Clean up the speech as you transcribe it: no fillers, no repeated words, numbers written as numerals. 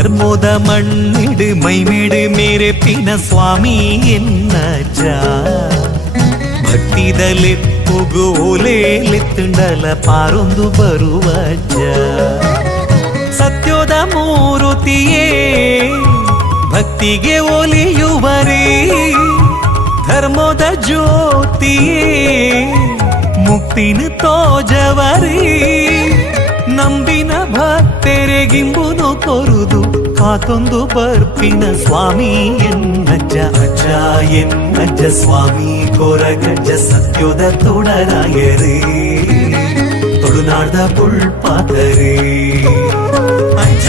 ಧರ್ಮೋದ ಮಣ್ಣಿಡು ಮೈಮೇಡು ಮೇರೆ ಪಿನ ಸ್ವಾಮಿ ಎನ್ನಜ್ಜ ಭಕ್ತಿದಲೆಪ್ಪುಗು ಓಲೇಲೆತ್ತುಂಡಲ ಪಾರೊಂದು ಬರುವಜ್ಜ ಸತ್ಯೋದ ಮೂರುತಿಯೇ ಭಕ್ತಿಗೆ ಒಲಿಯುವರೇ ಧರ್ಮದ ಜ್ಯೋತಿಯೇ ಮುಕ್ತಿನ ತೋಜವರೇ ನಂಬಿನ ಭಕ್ತರೆಗಿಂಬುನು ಕೊರುದು ಕಾತೊಂದು ಬರ್ಪಿನ ಸ್ವಾಮಿ ಎನ್ನಜ್ಜ ಅಜ್ಜ ಎನ್ನಜ್ಜ ಸ್ವಾಮಿ ಕೊರಗಜ್ಜ ಸತ್ಯೋದ ತೊಡರಾಯರೇ ತೊಡುನಾಡ್ದ ಪುಳ್ಪಾತರೇ ಅಜ್ಜ